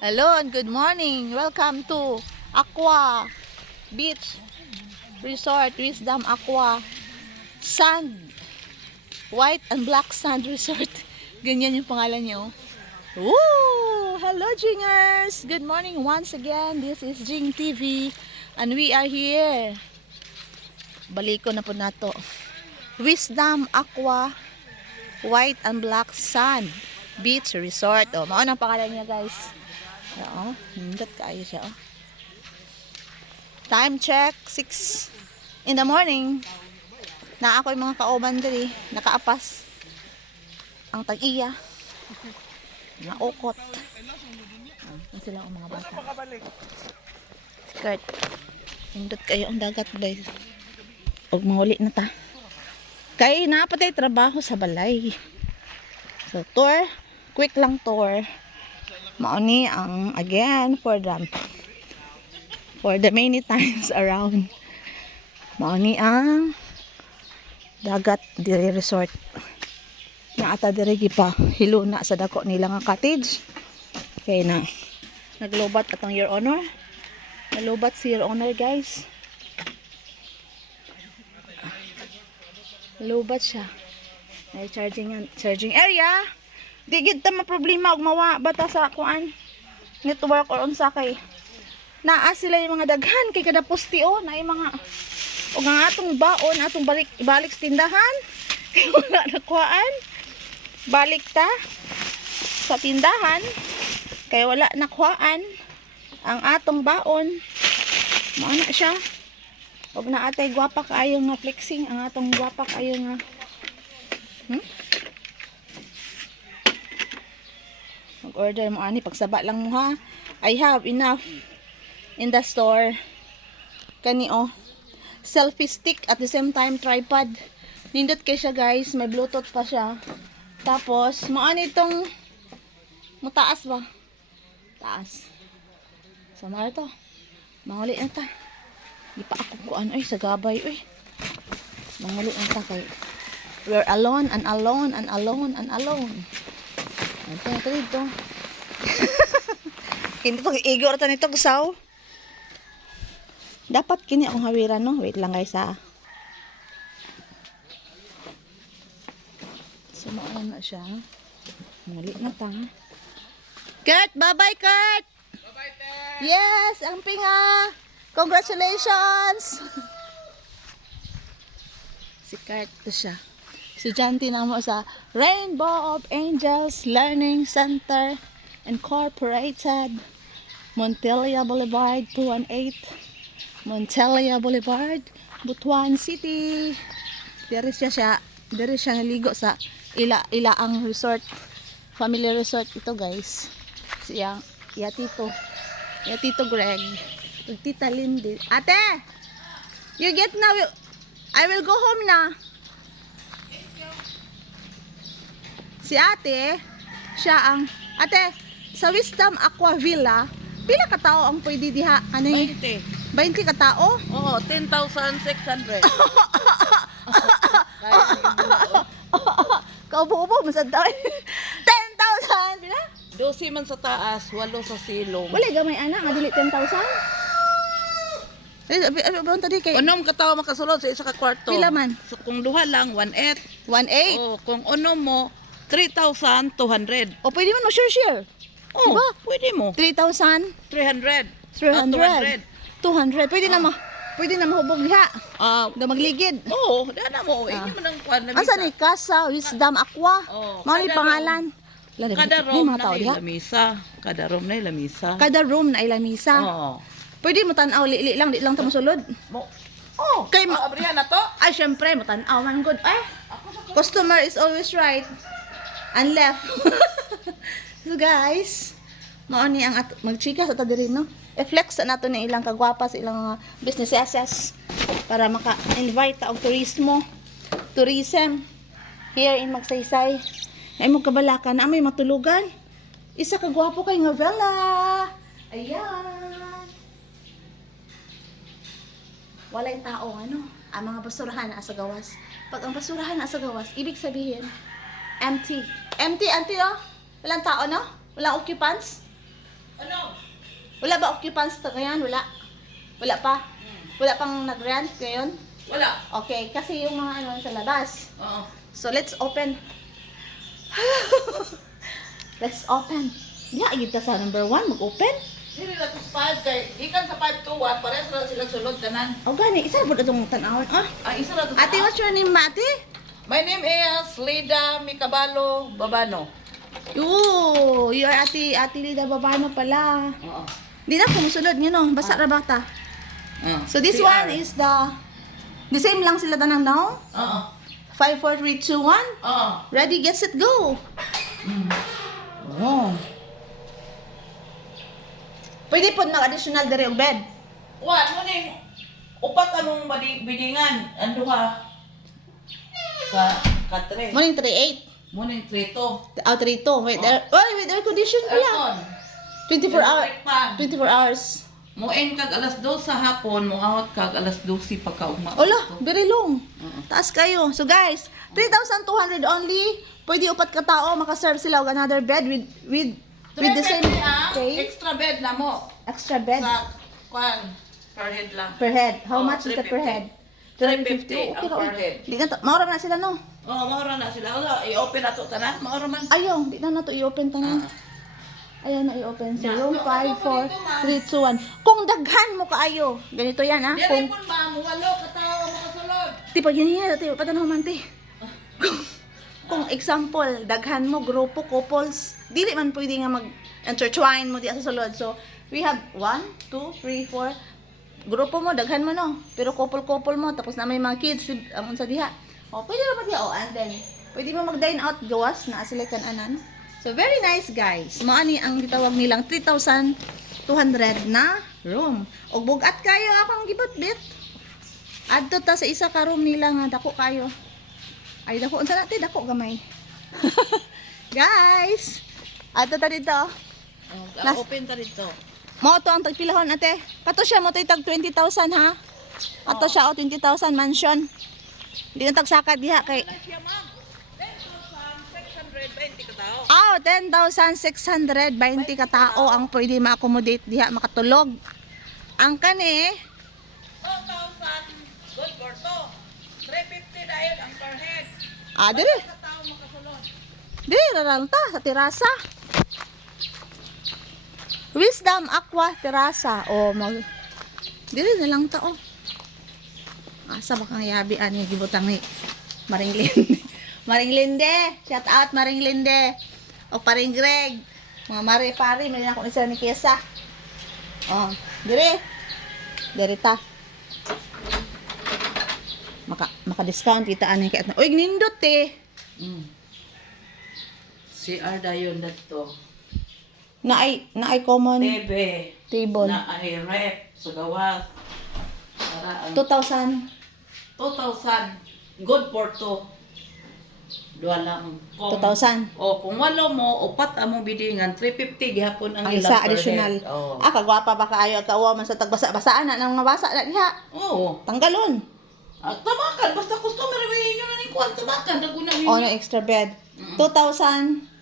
Hello and good morning. Welcome to Aqua Beach Resort, Wisdom Aqua Sand, White and Black Sand Resort. Ganyan yung pangalan niyo. Woo! Hello Jingers! Good morning once again. This is Jing TV and we are here. Baliko na po nato. Wisdom Aqua White and Black Sand Beach Resort. Oh, mao ang pangalan niya, guys. Oo, hindot kayo siya. Oh. Time check, 6 in the morning. Na ako yung mga kauban diri, nakaapas. Ang tag-iya. Naukot. Yan sila ang mga bata. Kurt, hindot kayo ang dagat, guys. Huwag mahuli na ta. Kaya napatay trabaho sa balay. So, tour. Quick lang tour. Mauni ang again for the many times around. Mauni ang dagat diri resort. Na ata diri gipa hiluna sa dako nila nga cottage. Kay na naglobat atong your honor. Nalobat si your honor, guys. Lobat siya. May charging area. Di gid ta problema og mawa bata sa kuan network or unsa kay naa sila yung mga daghan kay kada poste o na yung mga og ang atong baon atong balik sa tindahan kay wala na kuan balik ta sa tindahan kay wala na kuan ang atong baon mao na siya og na atay gwapa kaayo nga flexing ang atong gwapa kaayo nga mag-order mo ani pagsaba lang mo ha. I have enough in the store. Kani oh. Selfie stick at the same time tripod. Nindot kay siya, guys, may bluetooth pa siya. Tapos mo ani itong mataas ba? Taas. Samar to. Manguli na ta. Di pa ako kuan oy sa gabay oy. Manguli na ta kay we're alone and alone and alone and alone. Ito dito. Hindi to igor ta nito gusaw. Dapat kini akong hawiran no. Wait lang guys ha. Sumaan na siya. Mali na ta. Kurt, bye-bye Kurt. Bye-bye, te. Yes, ang pinga. Congratulations. Si Kurt to siya. Estudyante na mo sa Rainbow of Angels Learning Center Incorporated, Montelia Boulevard 218, Montelia Boulevard, Butuan City. Diri siya naligo sa ilaang resort, family resort ito, guys. Siya, iya Tito Greg, Tita Lindy. Ate, you get now. I will go home na. Si ate, siya ang, ate, sa Wisdom Aqua Villa, pila ka tao ang pwede diha? Ano 20. 20 ka tao? Oo, 10,600. Kaubo-ubo, masad daw. 10,000, pila? 12 man sa taas, 8 sa silong. Wala, gamay anak, nga dili 10,000? Ano tadi kay? Unom ka tao makasulod sa isa ka kwarto. Pila man? So, kung duha lang, 1,800. 1,800? Oo, kung unom mo, 3,200. O pwede man share. Oo, Diba? pwede mo. 3,000? 300. 300? 200? Pwede na mahubog diha. Ah, Da magligid. oo, dana mo. Hindi mo nang kwan na Asa ni Casa Wisdom Aqua? Oo, Mao ni kada pangalan. Kada May room mga na tao diha. lamisa. Kada room na lamisa. Kada room na ilamisa. Oo. Pwede mo tanaw li lang, di lang ta mosulod. Mo. Oh, Kay abrihan na to. ay syempre mo tanaw man good. Customer is always right and left. So guys, mao ni ang magchika sa ta diri no. I-flex na nato ni ilang kagwapa sa ilang mga businesses para maka-invite ta og tourism here in Magsaysay. Ay mo kabalakan na may matulugan. Isa ka gwapo kay nga villa. Ayan. Walay tao ano, ang mga basurahan na sa gawas. Pag ang basurahan na sa gawas, ibig sabihin empty. Empty, oh. Walang tao, no? Walang occupants. Ano? Wala ba occupants to ngayon? Wala? Wala pa? Wala pang nag-rent ngayon? Wala. Okay, kasi yung mga ano sa labas. Oo. So, let's open. Let's open. Yeah, igit ka sa number 1, mag-open. Dili na to sa 5 kay ikan sa 5 to 1 parehas na sila sulod tanan. O gani, isa po na itong tanawin. Ah, Isa na to. ate, what's your name, Mati? My name is Lida Mikabalo Babano. Oo, you are ate Lida Babano pala. Oo. Di na kumusunod nyo, no? Basa ra bata. So, this CR. one is the same lang sila tanang now. Oo. 5, 4, 3, 2, 1. Oo. Ready, get set, go. Oh. Pwede po mag-additional dere og bed. Wa mo ning upat among bidingan anduha sa katre. Morning 3-8. Mo ning trito. Out 3-2. Wait, wait, air condition pala. Aircon. 24 hours. Electric fan. 24 hours. Moin kag alas 2 sa hapon, mo out kag alas 12 pagkaugma. Ola, very long. Oo. Taas kayo. So guys, 3,200 only. Pwede upat ka tao, makaserve sila og another bed with the same okay, Extra bed na mo. extra bed Sa kwan per head lang. per head. How Oh, much is that per 350. head? 350 ang Okay, per head. Di na to. Maura na sila, no? Oh, maura na sila. Wala, i-open na to tanan. Maura man. Ayaw, di na to i-open tanan. Ayaw na i-open. So, Yeah. room No, 5, ako 4, dito, ma'am. 3, 2, 1. Kung daghan mo kaayo, ganito yan, ha? Dili Kung, pun ba mo walo ka tao makasulod. di pag hinihina, di patanaw man, ti. Kung example, daghan mo, grupo, couples, dili man pwede nga mag-intertwine mo di sa sulod. So, we have 1, 2, 3, 4. Grupo mo, daghan mo, no? Pero couple-couple mo, tapos na may mga kids, amon sa diha. O, pwede naman diha, o, and then, pwede mo mag-dine out, gawas, na sila anan. So, very nice, guys. Maani ang gitawag nilang 3,200 na room. O, bugat kayo, akong gibot-bit. Adto ta sa isa ka room nila nga, dako kayo. Ay, dako, unsa natin, dako gamay. Guys, adto ta dito. Nas- Open ta dito. Mo to ang tagpilahon ate. Kato siya mo to tag 20,000 ha. Kato siya o 20,000 mansion. Di na tagsaka diha kay Siya ma'am. 10,620 ka tao. 10,620 ka tao ang pwede ma-accommodate diha makatulog. Ang kani 2,000 good for to. 350 dahil ang per head. dire. Ka tao makasulod. Dire na lang ta sa terasa. Wisdom Aqua Terasa. O mag dire na lang ta oh. Asa ba kang yabi ani gibutang ni Maring Linde. Maring Linde, shout out Maring Linde. O paring Greg. Mga mare pare, may na ko isa ni Kesa. Oh, dire. Dire ta. Maka-discount kita ani kay. Oy, nindot eh. CR dayon dito. Naay common TV. table. Na ay rep sa gawas. Para ang 2,000. 2,000 good for to. Dua lang. 2,000. O kung walo mo, upat among bidingan 350 gihapon ang Ang ilang isa per additional. head. Oo. Kagwapa ba kaayo kaawa man sa tagbasa-basaan na nang nabasa na diha. Oo. Tanggalon. Tabakan basta customer may inyo na ni kuan tabakan daguna O na extra bed. 2,000.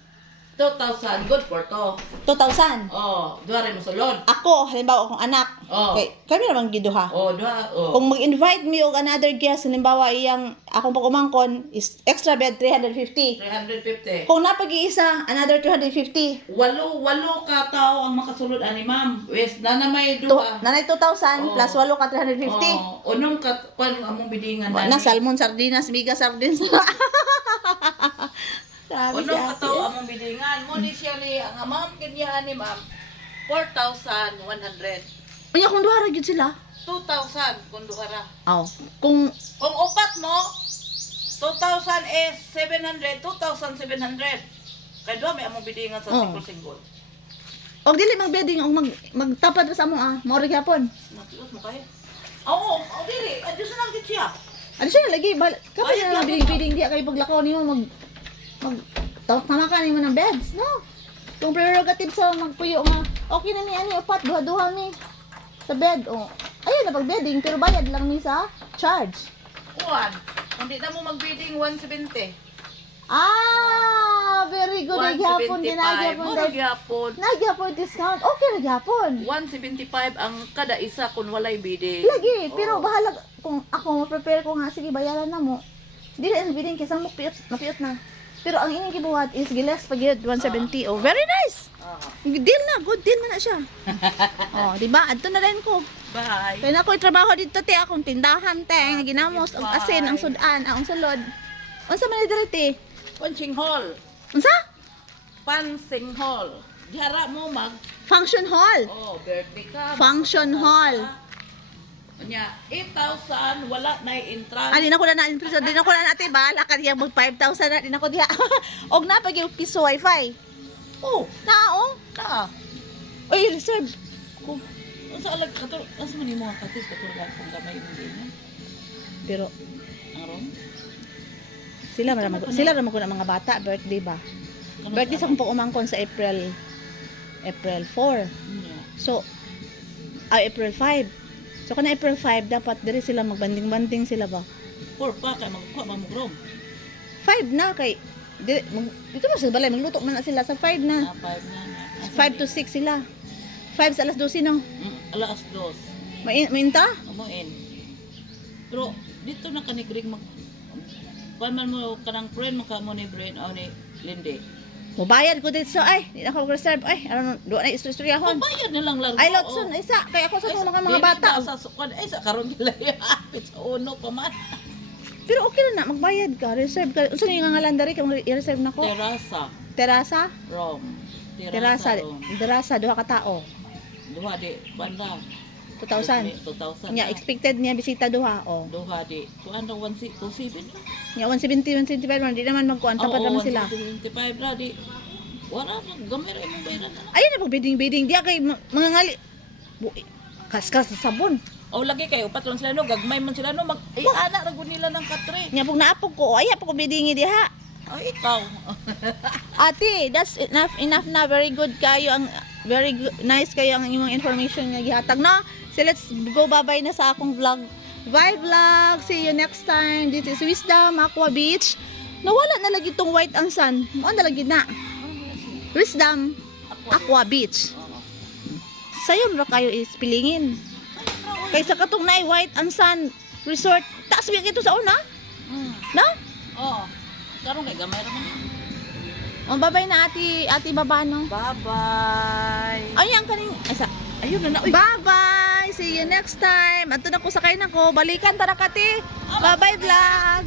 2,000 good for to. 2,000. Oh, duha rin mo sulod. Ako, halimbawa akong anak. Oo. Kami naman giduha. Oh, duha. Oh. Kung mag-invite me og another guest, halimbawa iyang akong pag-umangkon is extra bed 350. 350. Kung napag-iisa, another 250. Walo ka tao ang makasulod ani ma'am. Wes na may duha. Nanay 2,000 Oo. plus 8 ka 350. Oh, unong ka kuan among bidingan Wa na salmon, sardinas, miga sardines. Sabi si Unong ate. ka tao among bidingan. Mo ni siya ni ang amount kanya ni ma'am 4,100. Unya kung duha ra gyud sila. 2,000 kung duha ra. Aw. Kung Kung upat mo 2,000 is 700, 2,700. Kay duha may among bidingan sa Oo. single. og dili mag-bedding og magtapad ra sa amo mao ra gyapon. Matios mo kayo. Oo, dili. Adyo sa lang gid siya. Additional lagi kapag Ay, na gyapon bidding di kay paglakaw nimo tama ka nimo ng beds, no? Kung prerogative sa magpuyo nga okay na ni ani upat duha-duha mi sa bed oh. Ayun na pag bedding pero bayad lang mi sa charge. Kuan. Hindi na mo mag-bidding 170. very good. Nagyapon, 175. ginagyapon. Mura gyapon. Nagyapon discount. Okay, nagyapon. 175 ang kada isa kung walay bidding. Lagi, pero Oo. bahala kung ako ma-prepare ko nga, sige, bayaran na mo. Dili ang bidding kasi mapiyot na. Pero ang inyong gibuhat is gilas pag yun, 170. Oh, very nice. Ah. Deal na, good deal man na siya. Oh, di ba? Adto na rin ko. Bye. Kaya na ko trabaho dito te akong tindahan te, nga ginamos ang asin, ang sudan, ang sulod. Unsa man ni diri te? Punching hall. Unsa? Pansing hall. Dihara mo mag Function hall. birthday ka. Function hall. Nya 8,000 wala na entrance. Di na ko na impression, di na ko na natin bahala ka diya mag 5,000 na, di na ko diya. Og na pag yung piso wifi. Oh, Nao? ta. Oy, reserve. Kung unsa alag katul, asa man imo ang katis katulad kung gamay mo din. Pero Ang ron. sila ra ko na mga bata birthday ba? Birthday sa kung umangkon sa April 4. So April 5. So kana April 5 dapat diri sila magbanding-banding sila ba? Or pa kay magkuha ba mo grom. 5 na kay dito ba sa balay magluto man na sila sa 5 na. 5 na. 5 to 6 sila. 5 sa alas 12 no. Alas 2. Mainta? Amuin. Pero dito na kanigrig mag kuan man mo kanang friend maka mo ni Brain o ni Lindy. Mubayad ko dito so ay, di na ako reserve ay, ano do na istoryahon. Bayad na lang largo. Ay Lotson, isa kay ako sa tulong ng mga bata. Sa sukan ay sa karon gilay apit sa uno pa man. Pero okay na magbayad ka, reserve ka. Unsa ni nga ngalan dari kung i-reserve nako? Terasa, Terasa? Rom. Terasa duha ka tao. Duha di banda 2,000. 2,000. Nya expected niya bisita duha oh. Duha di. Kuan daw 127. Nya 170 175 man di naman magkuan tapad naman sila. 125 ra di. Wala na gamay ra imong bayaran na. Ayun na pag bidding diya kay mga ngali. Kaskas sa sabon. O lagi kay upat lang sila no gagmay man sila no mag ana ra gud nila ng katre. Nya pag naapog ko, ay apog ko biddingi diha. Ay ikaw. Ate, that's enough na. Very good kayo ang nice kayo ang imong information nga gihatag no. So let's go bye-bye na sa akong vlog. Bye vlog. See you next time. This is Wisdom Aqua Beach. Nawala na lagi tong white ang sun. Mo na lagi na. Wisdom Aqua Beach. Sayon ra kayo ispilingin. Kaysa katong naay white ang sun resort. Taas biya kito sa una. No? Oh. Karon kay gamay ra man. Oh, bye-bye na ati babano. Bye-bye. Ay, ang kaning asa. Ayun na na. Uy. Bye-bye! See you next time! Ato na ko sakay na ko. Balikan tara kati! Bye-bye vlog!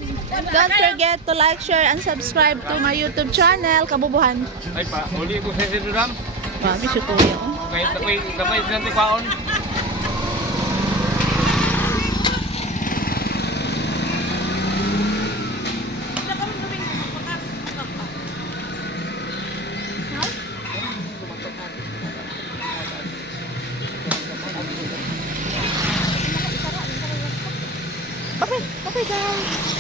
Don't forget to like, share, and subscribe to my YouTube channel, Kabubuhan. Ay pa, uli ko sa sinuram. Babi siya ko yun. Kaya tapay sa kaon. Bye-bye! Bye-bye guys!